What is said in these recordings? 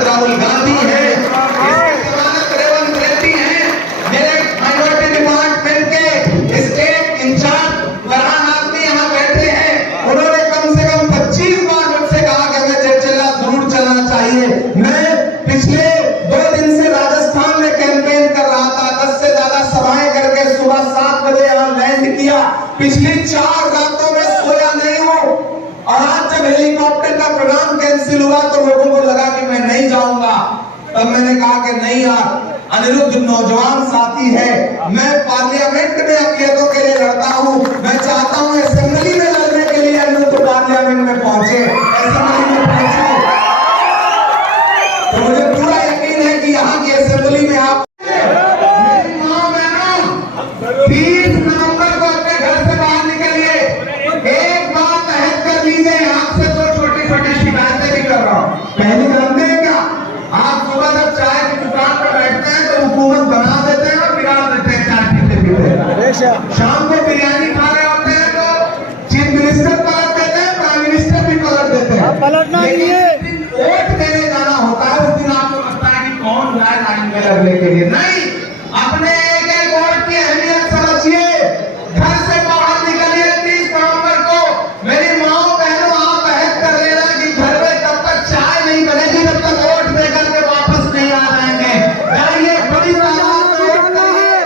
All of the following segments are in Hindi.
जमानत राहुल गांधी है, इसकी जमानत रेवंत रेड्डी है। मेरे माइनॉरिटी डिपार्टमेंट के स्टेट इंचार्ज फरहान आदमी यहाँ बैठे हैं, उन्होंने कम से कम 25 बार मुझसे कहा कि हमें जेल चला जरूर चलना चाहिए। मैं पिछले 2 दिन से राजस्थान में कैंपेन कर रहा था, 10 से ज्यादा सभाएं करके सुबह 7 बजे यहाँ लैंड किया। पिछली 4 रातों में सोया नहीं हूँ, और आज जब हेलीकॉप्टर का प्रोग्राम कैंसिल हुआ तो लोगों को लगा कि मैं नहीं जाऊंगा। तब मैंने कहा कि नहीं यार, अनिरुद्ध नौजवान साथी है, मैं पार्लियामेंट में अकेलों के लिए लड़ता हूं, मैं चाहता हूं असेंबली में लड़ने के लिए अनिरुद्ध पार्लियामेंट में पहुंचे, असेंबली में पहुंचे। तो मुझे पूरा यकीन है कि यहाँ की असेंबली में आप मेरी माँ बहनों 30 नवंबर को अपने घर से बाहर निकलिए, एक बात अहद कर लीजिए, आपसे तो छोटी छोटी शिकायतें भी कर रहा हूँ। पहले जानते हैं क्या, आप सुबह जब चाय की दुकान पर बैठते हैं तो हुकूमत बना देते हैं और बिगाड़ देते हैं चाय पीते पीते। शाम को बिरयानी खा रहे होते हैं तो चीफ मिनिस्टर पलट देते हैं, प्राइम मिनिस्टर भी पलट देते हैं। पलटना नहीं है, वोट देने जाना होता है, उस दिन आपको लगता है कि कौन जाए लाइन में लगने के लिए। नहीं, अपने एक एक वोट की अहमियत समझिए, घर से बाहर निकलिए। 30 नवंबर को मेरी माँ बहनों आप अहद कर लेना कि घर में तब तक चाय नहीं बनेगी जब तक वोट देकर के वापस नहीं आ जाएंगे। जाइए, बड़ी तादाद में वोट करिए।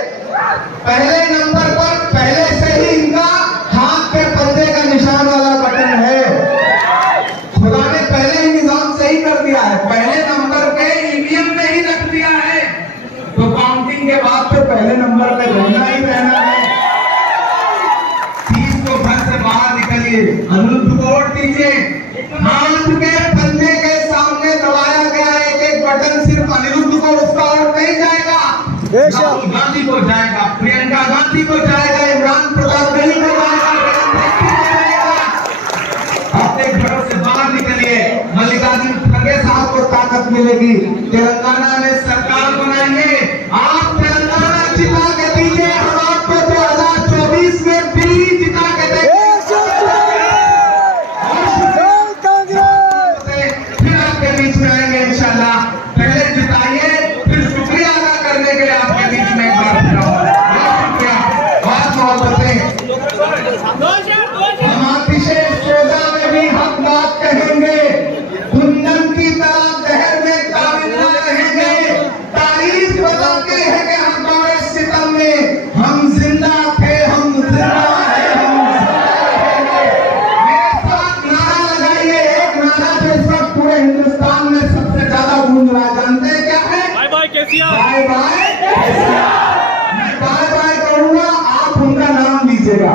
पहले नंबर पर पहले से ही इनका हाथ के पंजे का निशान वाला बटन है, खुदा ने पहले ही निजाम सही कर दिया है, पहले नंबर पे ईवीएम में ही रख दिया है, तो काउंटिंग के बाद तो पहले नंबर पे रहना ही रहना है। 30 को घर से बाहर निकलिए, अनिरुद्ध को वोट दीजिए। हाथ के पंजे के सामने दबाया गया एक एक बटन सिर्फ अनिरुद्ध को, उसका वोट नहीं जाएगा, राहुल गांधी को जाएगा, प्रियंका गांधी को जाएगा, इमरान प्रताप को जाएगा, अपने घरों से बाहर निकलिए। मल्लिकार्जुन खड़गे साहब को ताकत मिलेगी, तेलंगाना में सरकार बनाएंगे, आप तेलंगाना जिता के दीजिए, हम आपको 2024 में दिल्ली जिता के देंगे। फिर आपके बीच में आएंगे इंशाल्लाह। पहले जिताइए, फिर शुक्रिया अदा करने के लिए आपके बीच में एक बार फिर आऊंगा। शुक्रिया, बहुत मोहब्बतें। हम अतिशय सोजा में भी हक बात कहेंगे, कुंदन की तरह जहर में काबिल न रहेंगे। तारीफ बताते हैं कि हम दौरे सितम में हम जिंदा थे, हम जिंदा हैं, हम जिंदा रहेंगे। मेरे साथ नारा लगाइए, एक नारा जो इस वक्त पूरे हिंदुस्तान में सबसे ज्यादा गूंज रहा है, जानते हैं क्या है? Bye bye KCR, bye bye KCR. मैं बाय बाय करूंगा, आप उनका नाम लीजिएगा।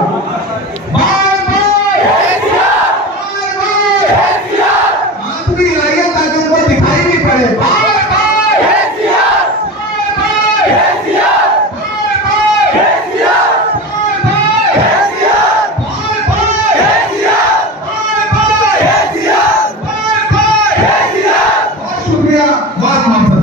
Bye bye KCR, bye bye KCR. हाथ भी हिलाइए ताकि उनको दिखाई भी पड़े। Bye bye KCR, bye bye KCR, bye bye KCR, bye bye KCR, bye bye KCR, bye bye KCR, bye bye KCR. बहुत शुक्रिया, बहुत मोहब्बत।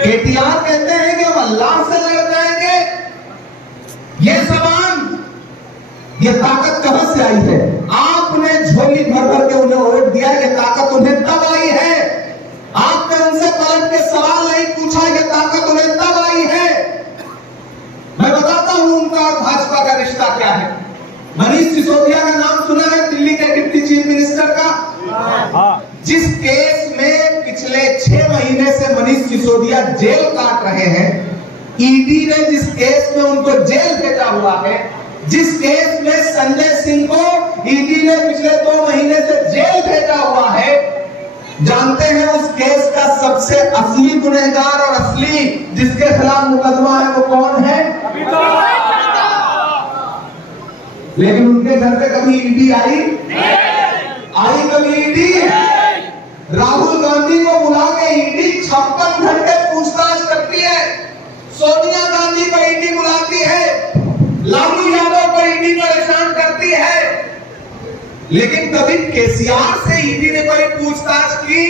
केटीआर कहते हैं कि हम अल्लाह से लड़ जाएंगे। ये जबान, ये ताकत कहां से आई है? आपने झोली भर भर के उन्हें वोट दिया, ये ताकत उन्हें तब आई है। आपने उनसे पलट के सवाल नहीं पूछा, ये ताकत उन्हें तब आई है। मैं बताता हूं उनका और भाजपा का रिश्ता क्या है। मनीष सिसोदिया का नाम सुना है, दिल्ली के डिप्टी चीफ मिनिस्टर का? जिस केस में पिछले 6 महीने से मनीष सिसोदिया जेल काट रहे हैं, ईडी ने जिस केस में उनको जेल भेजा हुआ है, जिस केस में संजय सिंह को ईडी ने पिछले 2 महीने से जेल भेजा हुआ है, जानते हैं उस केस का सबसे असली गुनहगार और असली जिसके खिलाफ मुकदमा है वो कौन है? लेकिन उनके घर पे कभी ईडी आई? आई कभी ईडी? राहुल गांधी को बुला के ईडी 56 घंटे पूछताछ करती है, सोनिया गांधी को ईडी बुलाती है, लालू यादव को ईडी परेशान करती है, लेकिन कभी केसीआर से ईडी ने कोई पूछताछ की?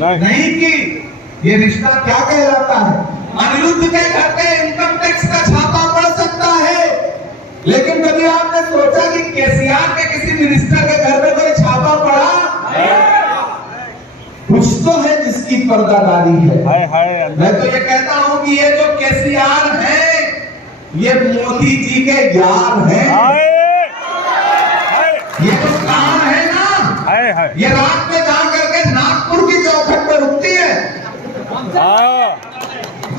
नहीं की। ये रिश्ता क्या कहलाता है? अनिरुद्ध के घर पे इनकम टैक्स का छापा पड़ सकता है, लेकिन कभी आपने सोचा कि केसीआर के किसी मिनिस्टर के घर में कोई छापा पड़ा? कुछ तो है जिसकी पर्दादारी है। मैं तो ये कहता हूं कि ये जो केसीआर है ये मोदी जी के यार हैं। ये तो काम है ना, ये रात में जा करके नागपुर की चौखट पर रुकती है।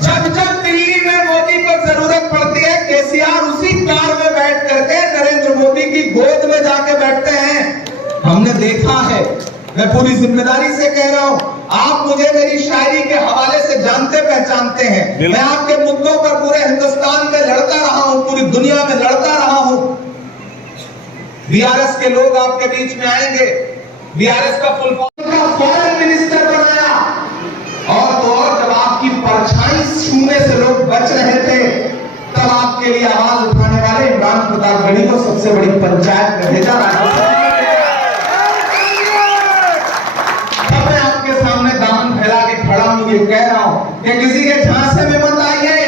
जब जब दिल्ली में मोदी को जरूरत पड़ती है, केसीआर उसी कार में बैठ करके नरेंद्र मोदी की गोद में जाके बैठते हैं। हमने देखा है, मैं पूरी जिम्मेदारी से कह रहा हूं, आप मुझे मेरी शायरी के हवाले से जानते पहचानते हैं। मैं आपके मुद्दों पर पूरे हिंदुस्तान में लड़ता रहा हूं, पूरी दुनिया में लड़ता रहा हूं। बीआरएस के लोग आपके बीच में आएंगे, बीआरएस का फुल फॉरेन मिनिस्टर बनाया, और तो और जब आपकी परछाई छूने से लोग बच रहे थे, तब आपके लिए आवाज उठाने वाले इमरान प्रतापगढ़ी को सबसे बड़ी पंचायत में भेजा रहा। तब मैं आपके सामने दामन फैला के खड़ा हूं, ये कह रहा हूं कि किसी के झांसे में मत आइए।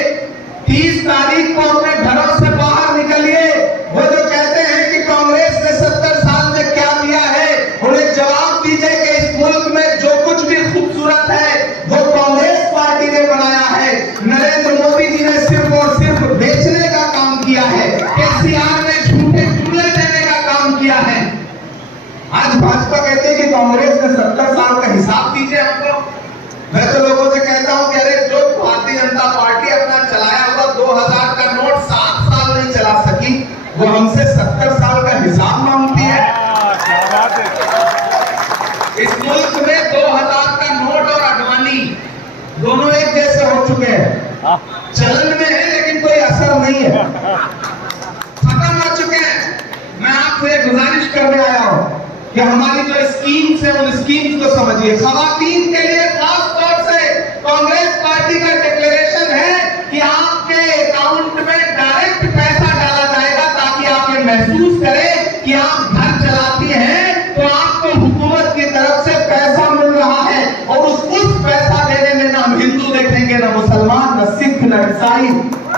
30 तारीख को अपने घरों से बाहर निकलिए। वो जो कहते हैं कि कांग्रेस ने 70 साल में क्या किया है, उन्हें जवाब दीजिए कि इस मुल्क में जो कुछ भी खूबसूरत है वो कांग्रेस पार्टी ने बनाया है। नरेंद्र मोदी जी ने सिर्फ और सिर्फ बेचने का काम किया है, केसीआर ने झूठे जुमले देने का काम किया है। आज भाजपा कहते हैं कि कांग्रेस ने 70 साल का हिसाब दीजिए हमको। मैं तो लोगों से कहता हूं कि अरे जो भारतीय जनता पार्टी अपना चलाया हुआ 2000 का नोट 7 साल नहीं चला सकी, वो हमसे 70 साल का हिसाब मांगती है। इस मुल्क में 2000 का नोट और अडवाणी दोनों एक जैसे हो चुके हैं, चलन में है लेकिन कोई असर नहीं है, खत्म हो चुके हैं। मैं आपसे गुजारिश करने आया हूं कि हमारी जो स्कीम्स है उन स्कीम्स को समझिए। खवातीन के लिए खास तौर से कांग्रेस पार्टी का डिक्लेरेशन है कि आपके अकाउंट में डायरेक्ट पैसा डाला जाएगा, ताकि आप ये महसूस करें कि आप घर चलाती हैं तो आपको हुकूमत की तरफ से पैसा मिल रहा है। और उस पैसा देने में ना हम हिंदू देखेंगे, ना मुसलमान, न सिख, न ईसाई,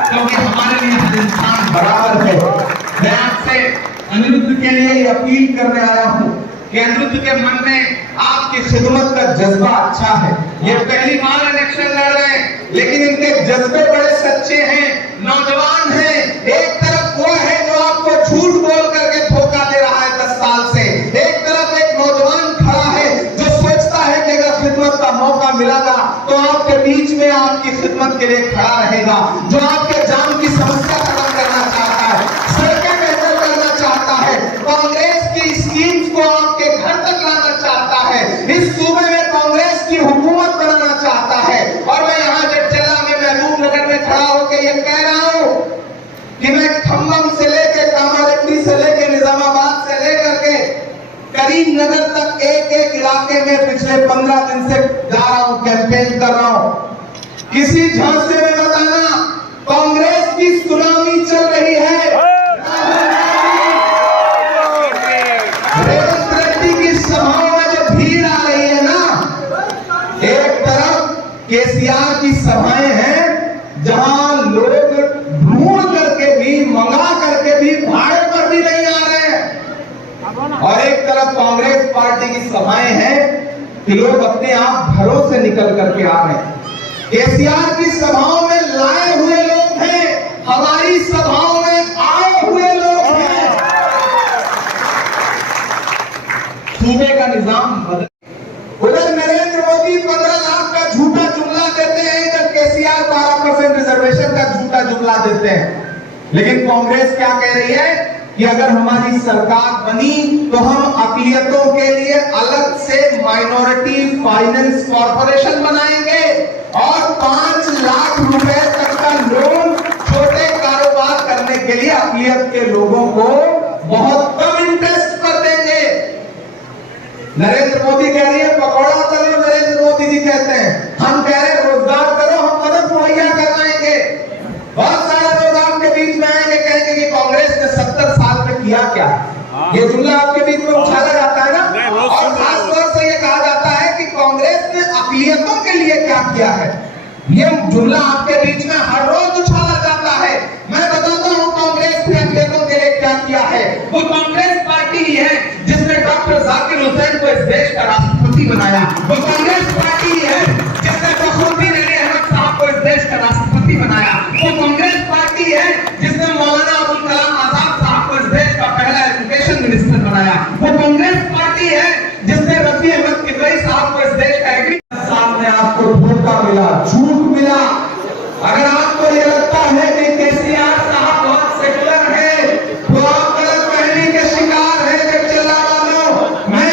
क्योंकि हमारे लिए हर इंसान बराबर है। मैं आपसे अनिरुद्ध के लिए अपील करने आया हूं कि अनिरुद्ध के मन में आपकी खिदमत का जज्बा अच्छा है। ये पहली बार इलेक्शन लड़ रहे हैं, लेकिन इनके जज्बे बड़े सच्चे हैं, नौजवान हैं। एक तरफ वो है जो आपको झूठ बोल करके धोखा दे रहा है 10 साल से, एक तरफ एक नौजवान खड़ा है जो सोचता है कि अगर खिदमत का मौका मिलेगा तो आपके बीच में आपकी खिदमत के लिए खड़ा रहेगा, जो आपके जाम की समस्या खत्म करना चाहता है, सड़कें बेहतर करना चाहता है, कांग्रेस की स्कीम्स को आपके घर तक लाना चाहता है, इस सूबे में कांग्रेस की हुकूमत बनाना चाहता है। और मैं यहाँ जटचला में, महबूब नगर में खड़ा होकर ये कह रहा हूं कि मैं खम्भम से लेके, कामारेड्डी से लेके, निजामाबाद से लेकर के करीमनगर तक एक एक इलाके में पिछले 15 दिन से जा रहा हूं, कैंपेन कर रहा हूं। किसी झांसे में मत आना, कांग्रेस की सुनामी चल रही है। रेवंत रेड्डी की सभाओं में जो भीड़ आ रही है ना, एक तरफ केसीआर की सभाएं हैं जहां लोग ढूंढ करके भी, मंगा करके भी, भाड़े पर भी नहीं आ रहे हैं, और एक तरफ कांग्रेस पार्टी की सभाएं हैं कि लोग अपने आप घरों से निकल करके आ रहे हैं। केसीआर की सभाओं में लाए हुए लोग हैं, हमारी सभाओं में आए हुए लोग हैं। सूबे का निजाम बदल। उधर नरेंद्र मोदी 15 लाख का झूठा जुमला देते हैं, जब केसीआर 12% रिजर्वेशन का झूठा जुमला देते हैं। लेकिन कांग्रेस क्या कह रही है कि अगर हमारी सरकार बनी तो हम अक़लियतों के लिए अलग से माइनॉरिटी फाइनेंस कॉर्पोरेशन बनाएंगे, और 5 लाख रुपए तक का लोन छोटे कारोबार करने के लिए अक़लियत के लोगों को बहुत कम इंटरेस्ट पर देंगे। नरेंद्र मोदी कह रही है पकौड़ा करो, नरेंद्र मोदी जी कहते हैं हम कह रहे हैं रोजगार करो, हम मदद मुहैया करवाएंगे। बहुत सारे लोग आपके बीच में आएंगे, कहेंगे कि कांग्रेस ने 70 साल में किया क्या। ये जुमला आपके बीच में उछाला जाता है ना, और खासतौर से ये कहा जाता है कि कांग्रेस ने अक़लियतों के लिए क्या किया। किया है। ये जुमला आपके बीच में हर रोज उछाला जाता है। मैं बताता हूं कांग्रेस ने अपने लोगों के लिए क्या किया है। वो कांग्रेस पार्टी ही है जिसने डॉक्टर जाकिर हुसैन को इस देश का राष्ट्रपति बनाया। वो कांग्रेस पार्टी ही है जिसने फखरुद्दीन अली अहमद साहब को इस देश का राष्ट्रपति बनाया। वो कांग्रेस पार्टी है जिसने मौलाना अबुल कलाम आजाद साहब को इस देश का पहला एजुकेशन मिनिस्टर बनाया। वो कांग्रेस पार्टी है जिसने रफी अहमद किदवई साहब को इस देश का सामने आपको धोखा मिला, झूठ मिला। अगर आपको ये लगता है कि केसीआर साहब बहुत सेकुलर है तो आप गलतफहमी के शिकार हैं। जब चिल्ला वालों, मैं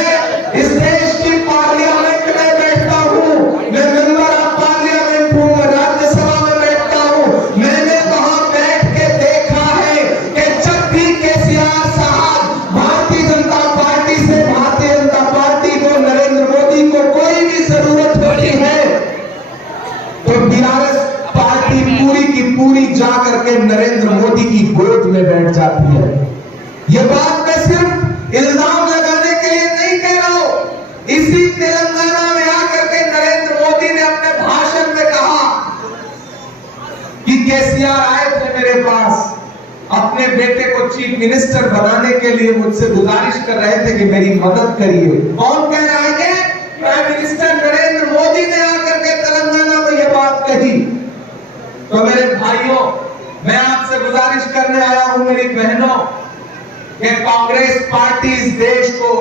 इस देश की पार्लियामेंट में बैठता हूँ, मैं मेंबर ऑफ पार्लियामेंट हूँ, राज्यसभा में बैठता हूँ। मैंने वहां बैठ के देखा है कि जब भी केसीआर साहब भारतीय जनता पार्टी से भारतीय जनता पार्टी को, नरेंद्र मोदी को कोई भी जरूरत होती है तो टीआरएस पार्टी पूरी की पूरी जा करके नरेंद्र मोदी की गोद में बैठ जाती है। ये बात मैं सिर्फ इल्जाम लगाने के लिए नहीं कह रहा हूं। इसी तेलंगाना में आकर के नरेंद्र मोदी ने अपने भाषण में कहा कि केसीआर आए थे मेरे पास, अपने बेटे को चीफ मिनिस्टर बनाने के लिए मुझसे गुजारिश कर रहे थे कि मेरी मदद करिए। कौन कह रहा है? प्राइम मिनिस्टर नरेंद्र मोदी ने आकर के तेलंगाना में यह बात कही। तो मेरे भाइयों, मैं आपसे गुजारिश करने आया हूं, मेरी बहनों, कि कांग्रेस पार्टी इस देश को,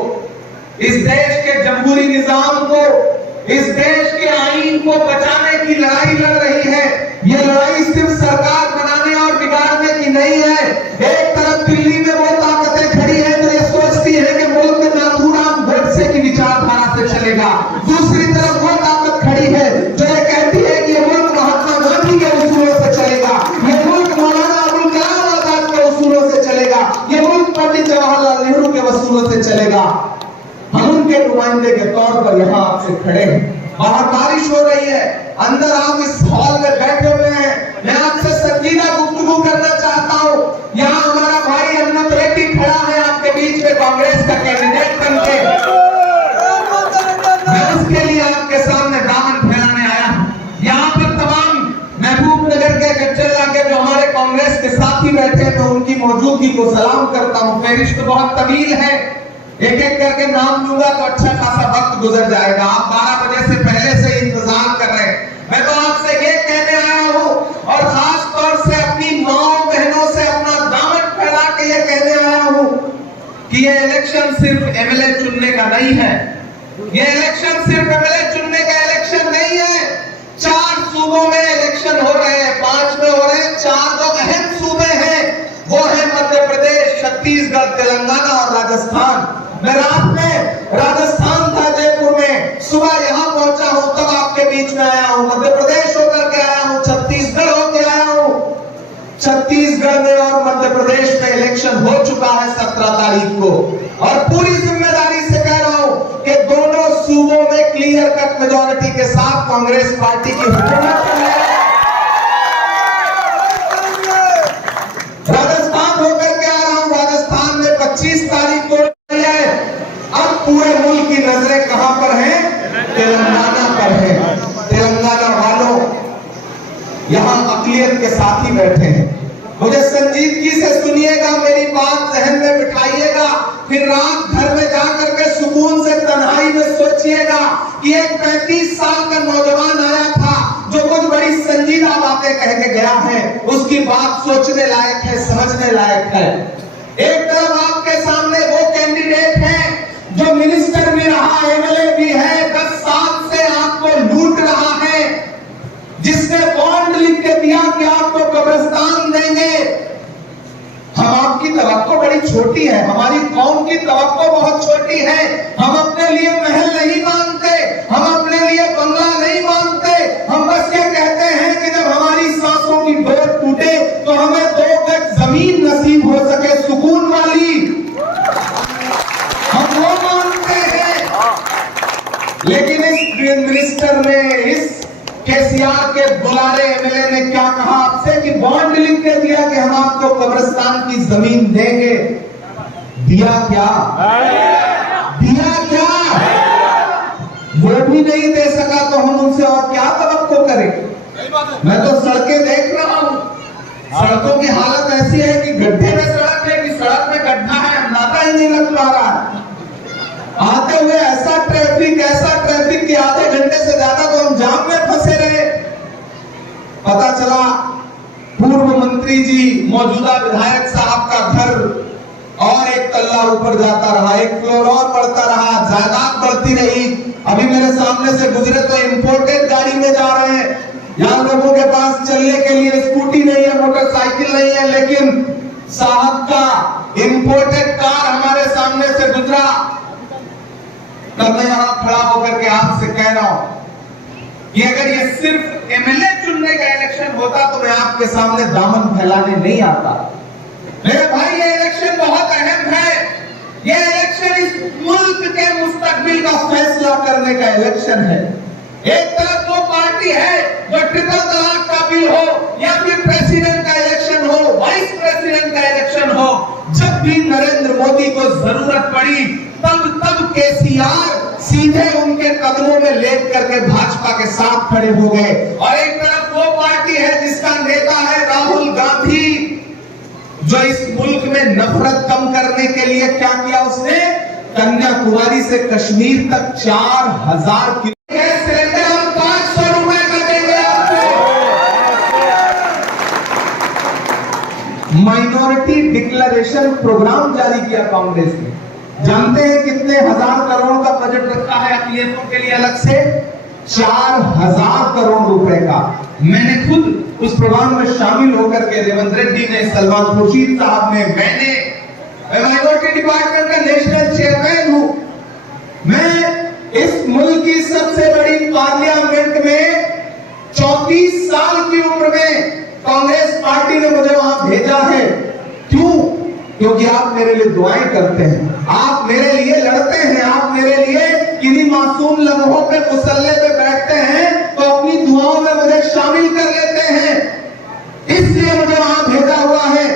इस देश के जमहूरी निजाम को, इस देश के आईन को बचाने की लड़ाई लड़ रही है। ये लड़ाई सिर्फ सरकार बनाने और बिगाड़ने की नहीं है। एक तरफ दिल्ली में वो ताकतें खड़ी हैं जो ये सोचती है कि मुल्क नाथूराम गोडसे की विचारधारा से चलेगा। दूसरी तरफ वो ताकत खड़ी है जो ये कहती है कि ये मुल्क महात्मा गांधी के उसूलों से चलेगा, ये मुल्क मौलाना अबुल कलाम आजाद के उसूलों से चलेगा, ये मुल्क पंडित जवाहरलाल नेहरू के उसूलों से चलेगा। हम उनके नुमाइंदे के तौर पर यहाँ आपसे खड़े हैं। बाहर बारिश हो रही है, अंदर आप इस हॉल में बैठे हुए हैं। मैं आपसे संजीदा गुफ्तगू करना चाहता हूँ। यहाँ हमारा भाई अन्नत रेड्डी खड़ा है आपके बीच में कांग्रेस का कैंडिडेट बनके। मैं उसके लिए आपके सामने दामन फैलाने आया हूँ। यहाँ पर तमाम महबूब नगर के गज्जला के जो हमारे कांग्रेस के साथी बैठे हैं, मैं उनकी मौजूदगी को सलाम करता हूँ। फहरिस्त बहुत तवील है, एक एक करके नाम लूंगा तो अच्छा खासा वक्त गुजर जाएगा। आप 12 बजे से पहले से इंतजार कर रहे हैं। मैं तो आपसे ये कहने आया हूँ और खास तौर से अपनी माओ बहनों से अपना दामन फैला के ये कहने आया हूँ कि ये इलेक्शन सिर्फ एमएलए चुनने का नहीं है। ये इलेक्शन सिर्फ एमएलए चुनने का इलेक्शन नहीं है। 4 सूबों में इलेक्शन हो रहे हैं, 5 में हो रहे हैं। 4 जो अहम सूबे हैं वो है मध्य प्रदेश, छत्तीसगढ़, तेलंगाना और राजस्थान। मैं रात में राजस्थान था, जयपुर में, सुबह यहाँ पहुंचा हूं, तब आपके बीच में आया हूं। मध्य प्रदेश होकर के आया हूं, छत्तीसगढ़ होकर आया हूं। छत्तीसगढ़ में और मध्य प्रदेश में इलेक्शन हो चुका है 17 तारीख को, और पूरी जिम्मेदारी से कह रहा हूं कि दोनों सूबों में क्लियर कट मेजॉरिटी के साथ कांग्रेस पार्टी की हुकूमत है। राजस्थान होकर के आ रहा हूं, राजस्थान में 25 तारीख को है। अब पूरे मुल्क की नजरें कहां पर हैं? तेलंगाना पर है। तेलंगाना वालों, यहां अकलियत के साथ ही बैठे हैं। मुझे संजीदगी से सुनिएगा, मेरी बात जहन में बिठाइएगा, फिर रात घर में जाकर के सुकून से तन्हाई में सोचिएगा कि एक 35 साल का नौजवान आया था जो कुछ बड़ी संजीदा बातें कह के गया है। उसकी बात सोचने लायक है, समझने लायक है। एक तरफ आपके सामने वो कैंडिडेट है जो मिनिस्टर भी रहा, एमएलए भी है, 10 साल से आपको लूट रहा है, जिसने बॉन्ड लिख के दिया कि आपको कब्रिस्तान देंगे। हम आपकी तवक्को बड़ी छोटी है, हमारी कौम की तवक्को बहुत छोटी है। हम अपने लिए महल नहीं मांगते, हम अपने लिए बंगला नहीं मांगते। हम बस ये कहते हैं कि जब हमारी सांसों की डोर टूटे तो हमें 2 गज जमीन नसीब हो सके, सुकून वाली, हम वो मांगते हैं। लेकिन इस मिनिस्टर ने, इस केसीआर के बुलारे एमएलए ने क्या कहा आपसे कि बॉन्ड लिख के दिया कि हम आपको कब्रिस्तान की जमीन देंगे। दिया क्या? दिया क्या? वो भी नहीं दे सका तो हम उनसे और क्या तवक्को मैं तो सड़कें देख रहा हूँ, सड़कों की हालत ऐसी है कि गड्ढे में सड़क है कि सड़क में गड्ढा है, अंदाजा ही नहीं लग पा रहा है। आते हुए ऐसा ट्रैफिक कि आधे घंटे से ज्यादा तो हम जाम में फंसे रहे। पता चला पूर्व मंत्री जी, मौजूदा विधायक साहब का घर और एक तल्ला ऊपर जाता रहा, एक फ्लोर और बढ़ता रहा, जायदाद बढ़ती रही। अभी मेरे सामने से गुजरे तो इंपोर्टेड गाड़ी में जा रहे हैं। यहाँ लोगों के पास चलने के लिए स्कूटी नहीं है, मोटरसाइकिल नहीं है, लेकिन साहब का इंपोर्टेड कार हमारे सामने से गुजरा। तब मैं यहाँ खड़ा होकर के आपसे कह रहा हूं कि अगर ये सिर्फ एमएलए चुनने का इलेक्शन होता तो मैं आपके सामने दामन फैलाने नहीं आता। मेरे भाई, ये इलेक्शन बहुत अहम है। ये इलेक्शन इस मुल्क के मुस्तकबिल का फैसला करने का इलेक्शन है। एक तरफ वो पार्टी है जो ट्रिपल तलाक का बिल हो या फिर प्रेसिडेंट का इलेक्शन हो, वाइस प्रेसिडेंट का इलेक्शन हो, जब भी नरेंद्र मोदी को जरूरत पड़ी तब केसीआर सीधे उनके कदमों में लेट करके भाजपा के साथ खड़े हो गए। और एक तरफ वो पार्टी है जिसका नेता है राहुल गांधी, जो इस मुल्क में नफरत कम करने के लिए क्या किया उसने, कन्याकुमारी से कश्मीर तक 4000 गैस सिलेंडर हम 500 रुपए का देंगे आपको। माइनॉरिटी डिक्लेरेशन प्रोग्राम जारी किया कांग्रेस ने। जानते हैं कितने हजार करोड़ का बजट रखा है अकलियतों के लिए अलग से? 4000 करोड़ रुपए का। मैंने खुद उस प्रोग्राम में शामिल होकर के रेवंत रेड्डी ने, सलमान खुर्शीद साहब ने, मैंने माइनॉरिटी डिपार्टमेंट का नेशनल चेयरमैन हूं। मैं इस मुल्क की सबसे बड़ी पार्लियामेंट में 34 साल की उम्र में कांग्रेस पार्टी ने मुझे वहां भेजा है। क्यों? क्योंकि आप मेरे लिए दुआएं करते हैं, आप मेरे लिए लड़ते हैं, आप मेरे लिए किन्हीं मासूम लम्हों पे मुसल्ले पे बैठते हैं तो अपनी दुआओं में मुझे शामिल कर लेते हैं। इसलिए मुझे वहां भेजा हुआ है।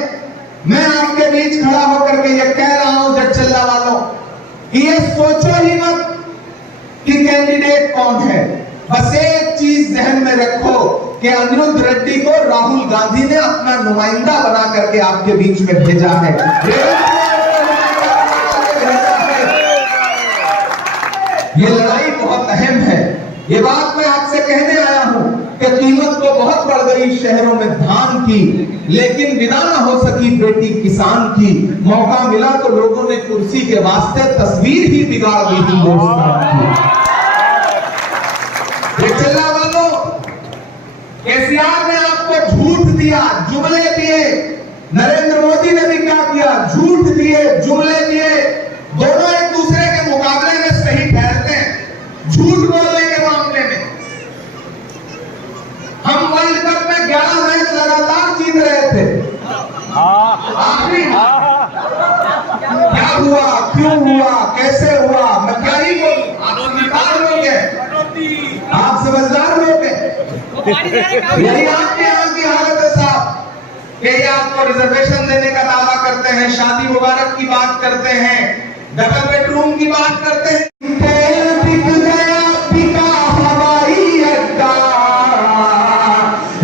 मैं आपके बीच खड़ा होकर के ये कह रहा हूं जटचल्ला वालों कि ये सोचो ही मत कि कैंडिडेट कौन है। बस एक चीज ध्यान में रखो कि अनिरुद्ध रेड्डी को राहुल गांधी ने अपना नुमाइंदा बना करके आपके बीच में भेजा है। ये लड़ाई बहुत अहम है। ये बात मैं आपसे कहने आया हूं कि कीमत तो बहुत बढ़ गई शहरों में धान की, लेकिन विदा न हो सकी बेटी किसान की। मौका मिला तो लोगों ने कुर्सी के वास्ते तस्वीर ही बिगाड़ दी हिंदुस्तान की। चला वालों, केसीआर ने आपको झूठ दिया, जुमले दिए। नरेंद्र मोदी ने भी क्या किया? झूठ दिए, जुमले दिए। दोनों एक दूसरे के मुकाबले में सही ठहरते हैं झूठ बोलने के मामले में। हम वर्ल्ड कप में 11 मैच लगातार जीत रहे थे। आखिरी क्या हुआ, क्यों हुआ, कैसे हुआ, मैं क्या ही बोलूं? आप समझदार लोग हैं, आप समझदार लोग हैं। यही आपके यहाँ की हालत है साहब कि ये आपको रिजर्वेशन देने का दावा करते हैं, शादी मुबारक की बात करते हैं, डबल बेडरूम की बात करते हैं। तेल बिक गया, बिका हवाई अड्डा,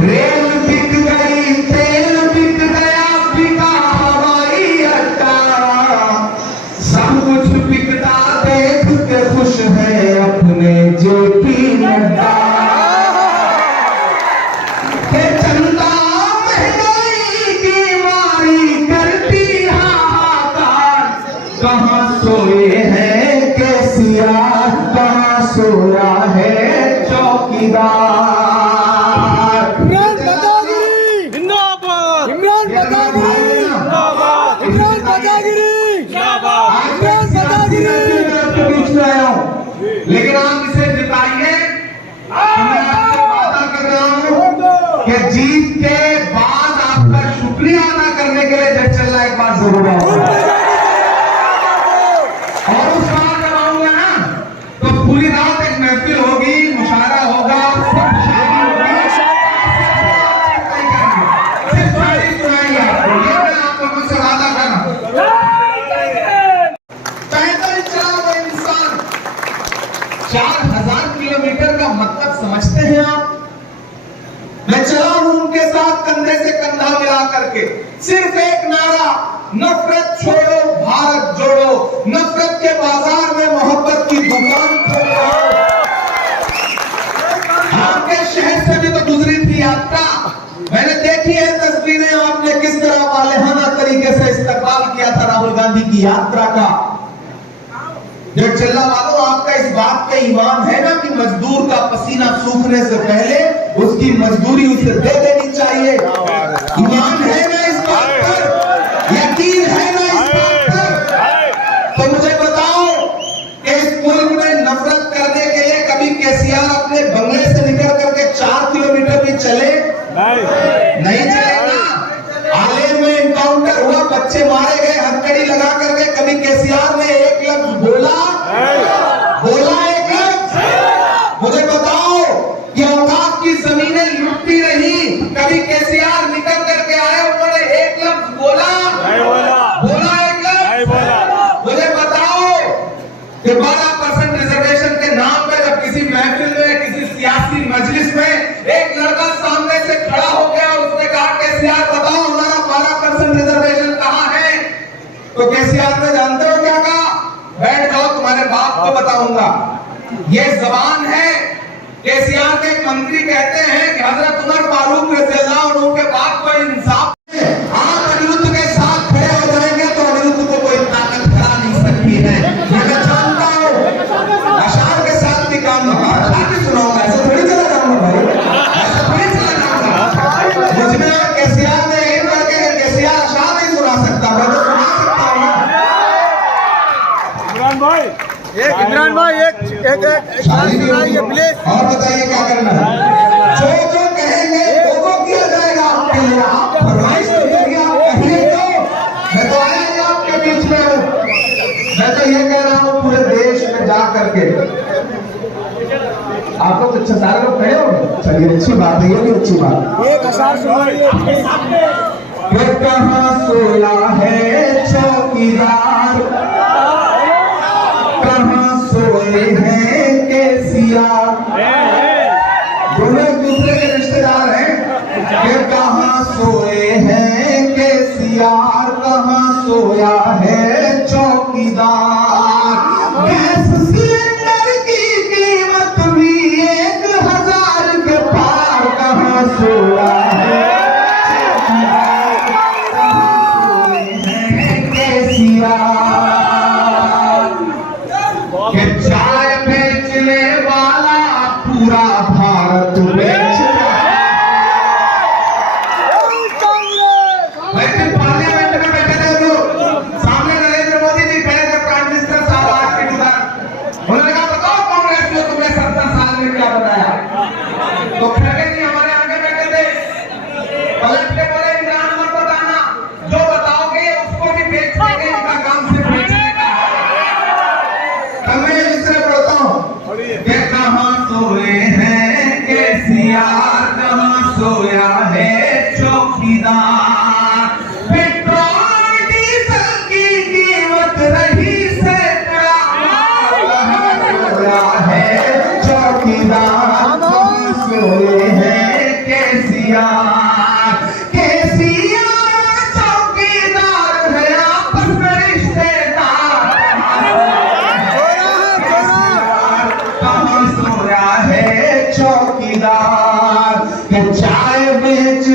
रेल बिक गई, तेल बिक गया, बिका हवाई अड्डा, सब कुछ बिकता देख के खुश है अपने जेपी नड्डा। कहाँ सोए हैं केसीआर, कहाँ सोया है चौकीदार। इमरान दादागिरी जिंदाबाद, इमरान दादागिरी जिंदाबाद, इमरान दादागिरी जिंदाबाद, इमरान दादागिरी। बीच में आया हूँ, लेकिन आप इसे जिताइए। मैं आपसे वादा कर रहा हूँ कि जीत के बाद आपका शुक्रिया अदा करने के लिए जटचल्ला एक बार जरूर आऊंगा। और उस बात जब आऊंगा ना तो पूरी रात एक महफिल होगी, मुशायरा होगा, सिर्फ शादी होगी, सिर्फ शादी सुनाएंगे आपको। ये मैं आप लोगों से वादा कर रहा हूं। पैदल चला हुआ इंसान 4000 किलोमीटर का मतलब समझते हैं आप? कंधे से कंधा मिला करके सिर्फ एक नारा, नफरत छोड़ो भारत जोड़ो, नफरत के बाजार में मोहब्बत की दुकान खोलो। आपके शहर से भी तो गुजरी थी यात्रा, मैंने देखी है तस्वीरें, आपने किस तरह वालेहाना तरीके से इस्तकबाल किया था राहुल गांधी की यात्रा का। जो चिल्ला वालों, आपका इस बात पे ईमान है ना कि मजदूर का पसीना सूखने से पहले उसकी मजदूरी उसे दे देनी चाहिए? ईमान है ना इस बात पर? यकीन है ना इस बात पर? तो मुझे बताओ कि इस मुल्क में नफरत करने के लिए कभी केसीआर अपने बंगले से निकल करके 4 किलोमीटर भी चले? नहीं चलेगा। आलेर में एनकाउंटर हुआ, बच्चे मारे गए हथकड़ी लगा करके, कभी केसीआर ने एक लफ्ज बोला एक लफ्ज? मुझे बताओ कि औकाफ की जमीनें लुटती रही, कभी केसीआर निकल करके आए, उन्होंने एक लफ्ज बोला एक लफ्ज? मुझे बताओ कि 12% रिजर्वेशन के नाम पे जब किसी महफिल में, किसी सियासी मजलिस में एक लड़का सामने से खड़ा हो गया और उसने कहा केसीआर बताओ हमारा 12% रिजर्वेशन कहां है? तो केसीआर ने जानते हो क्या कहा? बैठ जाओ, तुम्हारे बाप को बताऊंगा। ये जबान है। केसीआर के एक मंत्री कहते हैं कि हजरत उमर फारूक रज़ियल्लाहु अन्हु के बाप को इंसाफ, आप अनिरुद्ध के साथ खड़े हो जाएंगे तो अनिरुद्ध को कोई ताकत हरा नहीं सकती है। मैं जानता हूं अशार के साथ भी काम सुनाऊंगा, ऐसा थोड़ी चला जाऊंगा भाई, ऐसा थोड़ी चला जाऊंगा। मुझमें केसीआर ने यही बोला कि केसीआर अशार नहीं सुना सकता, मैं तो सुना सकता हूं। इमरान भाई एक सुनाइए प्लीज। और बताइए क्या करना है? जो कहेंगे वो किया जाएगा आपके लिए। आप फरमाइश तो करिए, आप कहिए तो। मैं तो आया ही आपके बीच में हूँ। मैं तो ये कह रहा हूँ पूरे देश में जा करके आप लोग अच्छा सारे लोग खड़े हो गए, चलिए अच्छी बात है, ये भी अच्छी बात है। एक अशार सुनाइए। कहाँ सोया है चौकीदार, कहाँ सोए हैं केसीआर? दोनों एक दूसरे के रिश्तेदार हैं कि कहाँ सोए हैं केसीआर, कहाँ सोया है चौकीदार? गैस सिलेंडर की कीमत भी 1000 के पार, कहाँ सोया है कि चाय बेचने वाला पूरा भारत बेच रहा है। वैसे पार्लियामेंट में बैठे थे लोग, सामने नरेंद्र मोदी जी खड़े थे, प्राइम मिनिस्टर साहब आज के उधर। उन्होंने कहा बताओ कांग्रेस को तुमने 70 साल में क्या बताया? तो खड़गे जी हमारे आगे बैठे थे, पलट के बोले इमरान मत बताना, जो बताओगे उसको भी बेच देंगे, इनका काम सिर्फ बेचने का है। मैं इससे पढ़ता हूँ कि कहाँ सोए हैं केसीआर, कहाँ सोया है चौकीदार? पेट्रोल डीजल की कीमत रही सैकड़ा, कहाँ सोया है चौकीदार, कहाँ सोए हैं केसीआर? केसीआर चौकीदार है आपस में रिश्तेदार, कहाँ सोया है चौकीदार? चाय बेच